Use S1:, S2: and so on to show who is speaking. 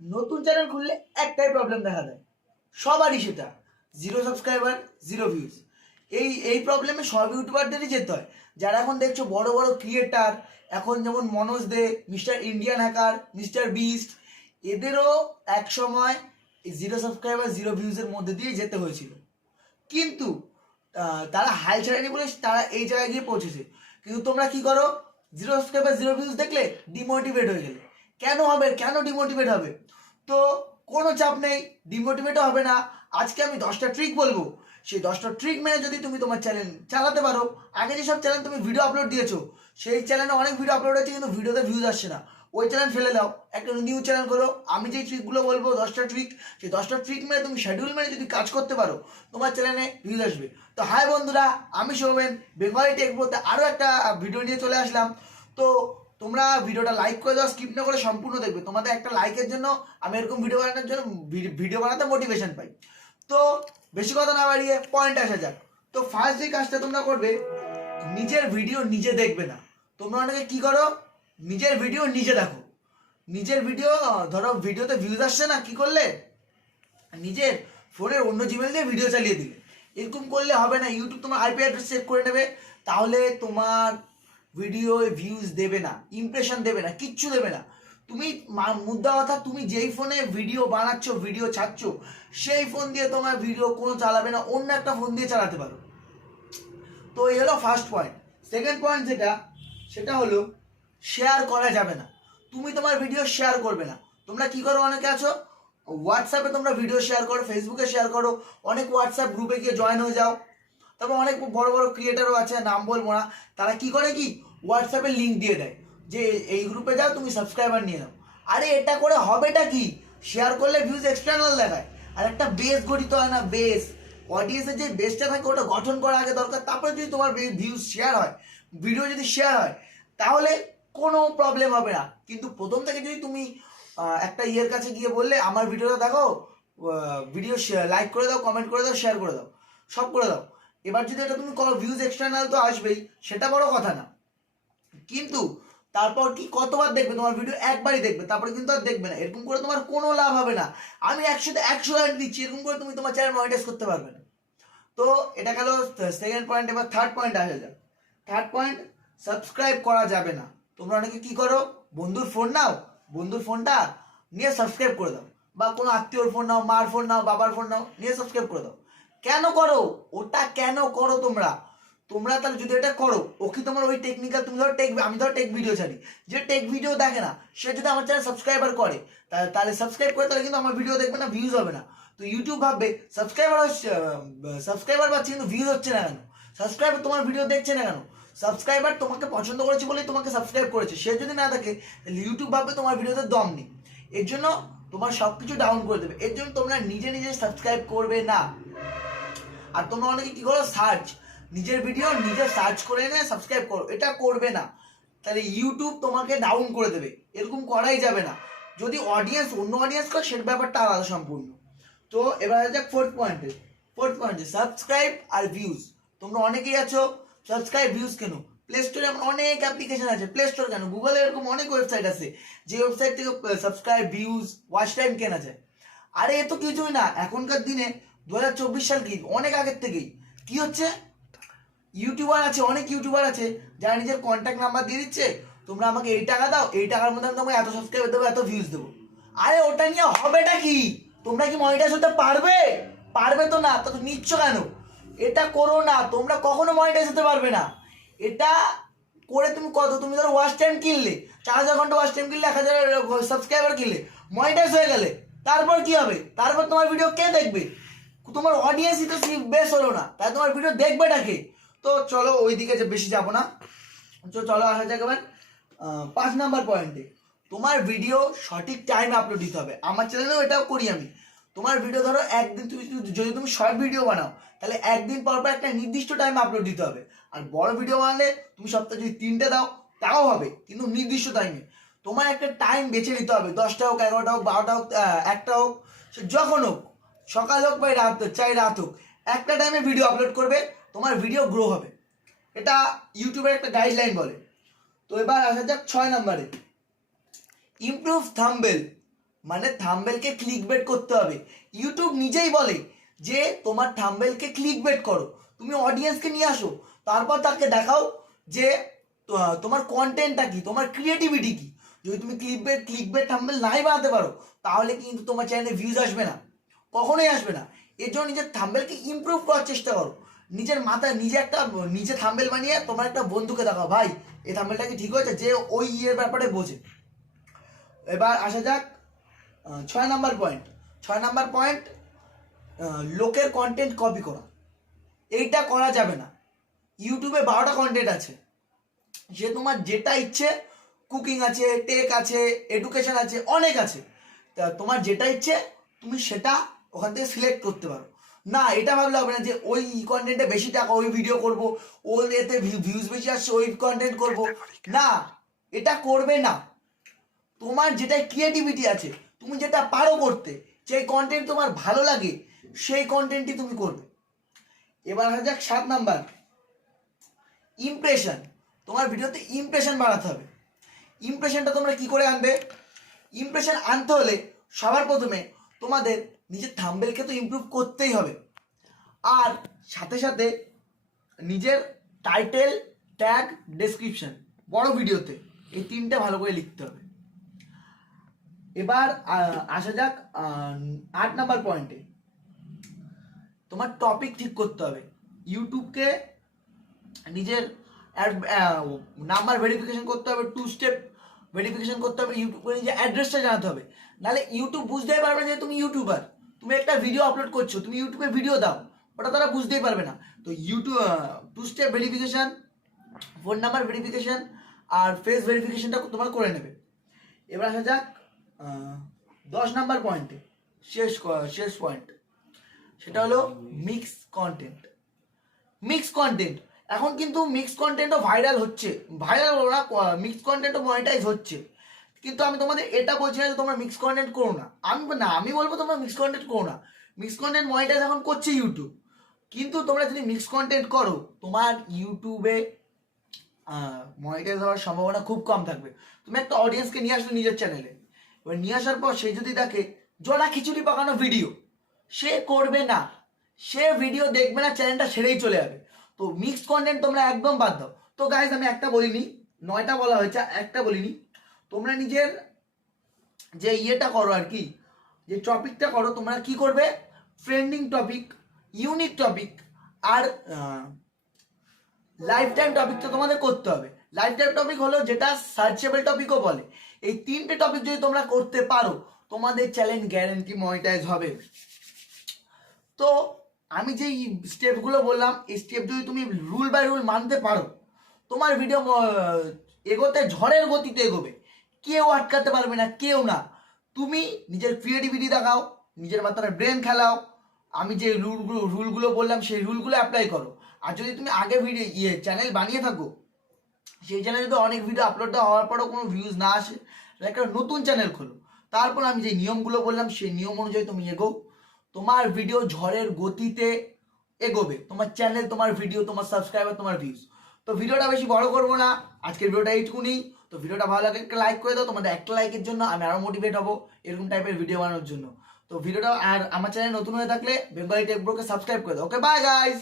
S1: নতুন চ্যানেল খুললে একটাই প্রবলেম দেখা দেয়। সবারই সেটা। জিরো সাবস্ক্রাইবার জিরো ভিউজ এই এই প্রবলেমে সব ইউটিউবারদেরই যেতে হয়। যারা এখন দেখছ বড় বড় ক্রিয়েটার এখন যেমন Manoj Dey Mister Indian hacker Mister Beast এদেরও এক সময় জিরো সাবস্ক্রাইবার জিরো ভিউজের মধ্যে দিয়ে যেতে হয়েছিল। কিন্তু তারা হাল ছাড়েনি বলে তারা এই জায়গায় গিয়ে পৌঁছেছে। কিন্তু তোমরা কি করো? জিরো সাবস্ক্রাইবার জিরো ভিউজ দেখলে ডিমোটিভেট হয়ে গেলে। কেন হবে? কেন ডিমোটিভেট হবে? তো কোনো চাপ নেই ডিমোটিভেটও হবে না। আজকে আমি দশটা ট্রিক বলব। সেই দশটা ট্রিক মেনে যদি তুমি তোমার চ্যানেল চালাতে পারো, আগে যেসব চ্যানেল তুমি ভিডিও আপলোড দিয়েছ, সেই চ্যানেলে অনেক ভিডিও আপলোড হয়েছে, কিন্তু ভিডিওতে ভিউজ আসছে না। ওই চ্যানেল ফেলে দাও। একটা নিউ চ্যানেল করো আমি যেই ট্রিকগুলো বলব, দশটা ট্রিক সেই দশটা ট্রিক মেনে তুমি শিডিউল মেনে যদি কাজ করতে পারো, তোমার চ্যানেলে ভিউজ আসবে। তো হাই বন্ধুরা, আমি সৌমেন বেঙ্গলি টেক বলতে আরও একটা ভিডিও নিয়ে চলে আসলাম। তো তোমরা ভিডিওটা লাইক করে দাও স্কিপ না করে সম্পূর্ণ দেখবে। তোমাদের একটা লাইকের জন্য আমি এরকম ভিডিও বানানোর জন্য ভিডিও বানাতে মোটিভেশন পাই। তো বেশি কথা না বাড়িয়ে পয়েন্ট আসা যাক। তো ফার্স্ট যে কাজটা তোমরা করবে, নিজের ভিডিও নিজে দেখবে না। তোমরা অনেকে কি করো? নিজের ভিডিও নিজে দেখো। নিজের ভিডিও ধরো ভিডিওতে ভিউজ আসছে না, কি করলে? নিজের ফোনের অন্য জিমেল দিয়ে ভিডিও চালিয়ে দিলে। এরকম করলে হবে না। ইউটিউব তোমার আইপি অ্যাড্রেস চেক করে নেবে। তাহলে তোমার ভিডিও ভিউজ দেবে না ইমপ্রেশন দেবে না, কিচ্ছু দেবে না। তুমি মুদ্রা কথা, তুমি যেই ফোনে ভিডিও বানাচ্ছ ভিডিও ছাড়ছ, সেই ফোন দিয়ে তোমার ভিডিও কোনো চালাবে না, অন্য একটা ফোন দিয়ে চালাতে পারো। তো এই হলো ফার্স্ট পয়েন্ট সেকেন্ড পয়েন্ট যেটা, সেটা হলো শেয়ার করা যাবে না। তুমি তোমার ভিডিও শেয়ার করবে না। তোমরা কি করো, অনেকে আছো? হোয়াটসঅ্যাপে তোমরা ভিডিও শেয়ার করো ফেসবুকে শেয়ার করো, অনেক হোয়াটসঅ্যাপ গ্রুপে গিয়ে জয়েন হয়ে যাও। তারপর অনেক বড় বড় ক্রিয়েটারও আছে, নাম বলব না। তারা কি করে কি? হোয়াটসঅ্যাপে লিঙ্ক দিয়ে দেয়। যে এই গ্রুপে যাও, তুমি সাবস্ক্রাইবার নিয়ে নাও। আরে এটা করে হবেটা কি? শেয়ার করলে ভিউজ এক্সটার্নাল দেখায়। আর একটা বেস গঠিত হয় না বেস অডিয়েন্সের যে বেসটা থাকে, ওটা গঠন করা আগে দরকার। তারপরে যদি তোমার ভিউজ শেয়ার হয় ভিডিও যদি শেয়ার হয়, তাহলে কোনো প্রবলেম হবে না। কিন্তু প্রথম থেকে যদি তুমি একটা ইয়ের কাছে গিয়ে বললে, আমার ভিডিওটা দেখো ভিডিও লাইক করে দাও কমেন্ট করে দাও শেয়ার করে দাও, সব করে দাও। এবার যদি এটা তুমি করো ভিউজ এক্সটার্নাল তো আসবেই, সেটা বড় কথা না। কিন্তু তারপর কি কতবার দেখবে? তোমার ভিডিও একবারই দেখবে, তারপরে কিন্তু আর দেখবে না। এরকম করে তোমার কোনো লাভ হবে না। আমি একশোতে একশো লাইন দিচ্ছি, এরকম করে তুমি তোমার চ্যানেল মনিটাইজ করতে পারবে না। তো এটা গেল সেকেন্ড পয়েন্ট এবার থার্ড পয়েন্ট আসা যাক। থার্ড পয়েন্ট সাবস্ক্রাইব করা যাবে না। তোমরা অনেকে কি করো? বন্ধুর ফোন নাও, বন্ধুর ফোনটা নিয়ে সাবস্ক্রাইব করে দাও। বা কোনো আত্মীয়র ফোন নাও, মার ফোন নাও, বাবার ফোন নাও, নিয়ে সাবস্ক্রাইব করে দাও। কেন করো? ওটা কেন করো তোমরা? তোমরা তাহলে যদি এটা করো, ও কি তোমার ওই টেকনিক্যাল তুমি ধরো টেক আমি ধরো টেক ভিডিও ছাড়ি। যে টেক ভিডিও দেখে না, সে যদি আমার চ্যানেল সাবস্ক্রাইবার করে তাহলে সাবস্ক্রাইব করে তাহলে কিন্তু আমার ভিডিও দেখবে না ভিউজ হবে না। তো ইউটিউব ভাববে সাবস্ক্রাইবার হচ্ছে সাবস্ক্রাইবার পাচ্ছে কিন্তু ভিউজ হচ্ছে না কেন? সাবস্ক্রাইবার তোমার ভিডিও দেখছে না কেন? সাবস্ক্রাইবার তোমাকে পছন্দ করেছে বলেই তোমাকে সাবস্ক্রাইব করেছে। সে যদি না থাকে তাহলে ইউটিউব ভাববে তোমার ভিডিওতে দম নেই। এর জন্য তোমার সব কিছু ডাউন করে দেবে। এর জন্য তোমরা নিজে নিজে সাবস্ক্রাইব করবে না। আর তোমরা অনেকে কি করো? সার্চ নিজের ভিডিও নিজে সার্চ করে এনে সাবস্ক্রাইব করো। এটা করবে না। তাহলে ইউটিউব তোমাকে ডাউন করে দেবে। এরকম করাই যাবে না। যদি অডিয়েন্স অন্য অডিয়েন্স করে সেটা ব্যাপারটা আলাদা সম্পূর্ণ। তো এবার যাক ফোর্থ পয়েন্টে ফোর্থ পয়েন্টে সাবস্ক্রাইব আর ভিউজ তোমরা অনেকেই আছো সাবস্ক্রাইব ভিউজ কেন? প্লে স্টোরে এমন অনেক অ্যাপ্লিকেশন আছে। প্লে স্টোর কেন? গুগলে এরকম অনেক ওয়েবসাইট আছে। যে ওয়েবসাইট থেকে সাবস্ক্রাইব ভিউজ ওয়াচ টাইম কেনা যায়। আরে এ তো কিছুই না। এখনকার দিনে দু হাজার চব্বিশ সাল কি? অনেক আগের থেকেই। কি হচ্ছে? ইউটিউবার আছে, অনেক ইউটিউবার আছে, যারা নিজের কন্ট্যাক্ট নাম্বার দিয়ে দিচ্ছে, তোমরা আমাকে এই টাকা দাও, এই টাকার মধ্যে আমি তোমাকে এত সাবস্ক্রাইবার দেবো, এত ভিউজ দেবো। আরে ওটা নিয়ে হবেটা কি? তোমরা কি মনিটাইজ হতে পারবে? পারবে তো না, তো নিচ্ছ কেন? এটা করো না, তোমরা কখনো মনিটাইজ হতে পারবে না। এটা করে তুমি কত, তুমি ধরো ওয়াচ টাইম কিনলে, চার হাজার ঘণ্টা ওয়াচ টাইম কিনলে, এক হাজার সাবস্ক্রাইবার কিনলে মনিটাইজ হয়ে গেলে, তারপর কি হবে? তারপর তোমার ভিডিও কে দেখবে? তোমার অডিয়েন্সই তো বেশ হলো না, তাই তোমার ভিডিও দেখবেটা কে? তো চলো ওই দিকে যে বেশি যাব না। তো চলো আসা যাক এবার। পাঁচ নাম্বার পয়েন্টে তোমার ভিডিও সঠিক টাইমে আপলোড দিতে হবে। আমার চ্যানেলেও এটাও করি আমি। তোমার ভিডিও ধরো একদিন তুমি যদি- তুমি শর্ট ভিডিও বানাও, তাহলে একদিন পর পর একটা নির্দিষ্ট টাইমে আপলোড দিতে হবে। আর বড় ভিডিও বানালে তুমি সপ্তাহে যদি তিনটে দাও, তাও হবে, কিন্তু নির্দিষ্ট টাইমে তোমার একটা টাইম বেছে নিতে হবে। দশটা হোক, এগারোটা হোক, বারোটা হোক একটা হোক যখন হোক, সকাল হোক বা রাত, চাই রাত হোক, একটা টাইমে ভিডিও আপলোড করবে। তোমার ভিডিও গ্রো হবে। এটা ইউটিউবের একটা গাইডলাইন বলে। তো এবার আসা যাক ছয় নম্বরে। ইমপ্রুভ থাম্বেল মানে থাম্বেলকে ক্লিক বেট করতে হবে। ইউটিউব নিজেই বলে যে, তোমার থাম্বেলকে ক্লিক বেট করো। তুমি অডিয়েন্সকে নিয়ে আসো। তারপর তাকে দেখাও যে তোমার কন্টেন্টটা কি, তোমার ক্রিয়েটিভিটি কি। যদি তুমি click bait click bait thumbnail নাই বানাতে পারো, তাহলে কিন্তু তোমার চ্যানেলে ভিউজ আসবে না। কখনোই আসবে না। এর জন্য নিজের থাম্বেলকে ইমপ্রুভ করার চেষ্টা করো। নিজের মাথায় নিজে একটা নিজে থাম্বেল বানিয়ে তোমার একটা বন্ধুকে দেখাও। ভাই, এই থাম্বেলটা কি ঠিক হয়েছে? যে ওই ইয়ের ব্যাপারে বোঝে। এবার আসা যাক ছয় নাম্বার পয়েন্ট ছয় নাম্বার পয়েন্ট লোকের কন্টেন্ট কপি করা। এইটা করা যাবে না। ইউটিউবে বারোটা কন্টেন্ট আছে। যে তোমার যেটা ইচ্ছে কুকিং আছে টেক আছে এডুকেশন আছে, অনেক আছে। তা তোমার যেটা ইচ্ছে, তুমি সেটা ওখান থেকে সিলেক্ট করতে পারো। না, এটা ভাবলে হবে না যে ওই কন্টেন্টে বেশি টাকা ওই ভিডিও করব ওই এতে ভিউজ বেশি আসছে, ওই কন্টেন্ট করব। না, এটা করবে না। তোমার যেটা ক্রিয়েটিভিটি আছে, তুমি যেটা পারো করতে যে কন্টেন্ট তোমার ভালো লাগে, সেই কন্টেন্টই তুমি করবে। এবার আসা যাক সাত নাম্বার। ইমপ্রেশন তোমার ভিডিওতে ইমপ্রেশন বাড়াতে হবে। ইমপ্রেশনটা তোমরা কি করে আনবে? ইমপ্রেশন আনতে হলে সবার প্রথমে তোমাদের নিজের থাম্বেলকে তো ইমপ্রুভ করতেই হবে। আর সাথে সাথে নিজের টাইটেল ট্যাগ ডেসক্রিপশন বড় ভিডিওতে এই তিনটে ভালো করে লিখতে হবে। এবার আসা যাক আট নাম্বার পয়েন্টে তোমার টপিক ঠিক করতে হবে। ইউটিউবকে নিজের নাম্বার ভেরিফিকেশন করতে হবে টু স্টেপ ভেরিফিকেশন করতে হবে ইউটিউবে নিজের অ্যাড্রেসটা জানাতে হবে। নাহলে ইউটিউব বুঝতেই পারবে যে তুমি ইউটিউবার। তুমি একটা ভিডিও আপলোড করছ, তুমি ইউটিউবে ভিডিও দাও, ওটা তারা বুঝতেই পারবে না। তো YouTube two step verification phone number verification আর ফেস ভেরিফিকেশানটা তোমার করে নেবে। এবার আসা যাক দশ নাম্বার পয়েন্টে শেষ শেষ পয়েন্ট সেটা হলো মিক্স কন্টেন্ট মিক্স কন্টেন্ট এখন কিন্তু মিক্স কন্টেন্টও ভাইরাল হচ্ছে। ভাইরাল ওরা মিক্স কন্টেন্টও মনিটাইজ হচ্ছে। কিন্তু আমি তোমাদের এটা বলছি না যে তোমরা মিক্স কন্টেন্ট করো না। আমি না, আমি বলব তোমরা মিক্স কন্টেন্ট করো না। মিক্স কন্টেন্ট মনিটাইজ এখন করছে ইউটিউব কিন্তু তোমরা যদি মিক্স কন্টেন্ট করো, তোমার ইউটিউবে মনিটাইজ হওয়ার সম্ভাবনা খুব কম থাকবে। তুমি একটা অডিয়েন্সকে নিয়ে আসলে নিজের চ্যানেলে এবার নিয়ে আসার পর সে যদি দেখে, জোড়া খিচুড়ি পাকানো ভিডিও সে করবে না। সে ভিডিও দেখবে না চ্যানেলটা ছেড়েই চলে যাবে। তো মিক্সড কন্টেন্ট তোমরা একদম বাদ দাও। তো গাইজ আমি একটা বলিনি, নয়টা বলা হয়েছে, একটা বলিনি। তোমরা নিজের যে ইয়েটা করো আর কি, যে টপিকটা করো, তোমরা কি করবে? ট্রেন্ডিং টপিক ইউনিক টপিক আর লাইফ টাইম টপিকটা তোমাদের করতে হবে। লাইফ টাইম টপিক হলো যেটা সার্চেবল টপিকও বলে। এই তিনটে টপিক যদি তোমরা করতে পারো, তোমাদের চ্যালেঞ্জ গ্যারেন্টি মনিটাইজ হবে। তো আমি যেই স্টেপগুলো বললাম, এই স্টেপ যদি তুমি রুল বাই রুল মানতে পারো, তোমার ভিডিও এগোতে ঝড়ের গতিতে এগোবে। কেউ আটকাতে পারবে না, কেউ না। তুমি নিজের ক্রিয়েটিভিটি দেখাও, নিজের মাথায় ব্রেন খেলাও। আমি যে রুলগুলো রুলগুলো বললাম, সেই রুলগুলো অ্যাপ্লাই করো। আর যদি তুমি আগে ভিডিও ইয়ে চ্যানেল বানিয়ে থাকো, সেই চ্যানেলে যদি অনেক ভিডিও আপলোড হওয়ার পরও কোনো ভিউজ না আসে। একটা নতুন চ্যানেল খোলো। তারপর আমি যে নিয়মগুলো বললাম, সেই নিয়ম অনুযায়ী তুমি এগো তোমার ভিডিও ঝড়ের গতিতে এগোবে। তোমার চ্যানেল তোমার ভিডিও তোমার সাবস্ক্রাইবার তোমার ভিউজ তো ভিডিওটা বেশি বড় করব না। আজকের ভিডিওটা এইটুকুনি। তো ভিডিওটা ভালো লাগে একটা লাইক করে দাও, তোমাদের একটা লাইকের জন্য আমি আরও মোটিভেট হব এরকম টাইপের ভিডিও বানানোর জন্য। তো ভিডিওটা আর আমার চ্যানেল নতুন হয়ে থাকলে বেঙ্গলি টেক ব্রোকে সাবস্ক্রাইব করে দাও। Okay bye guys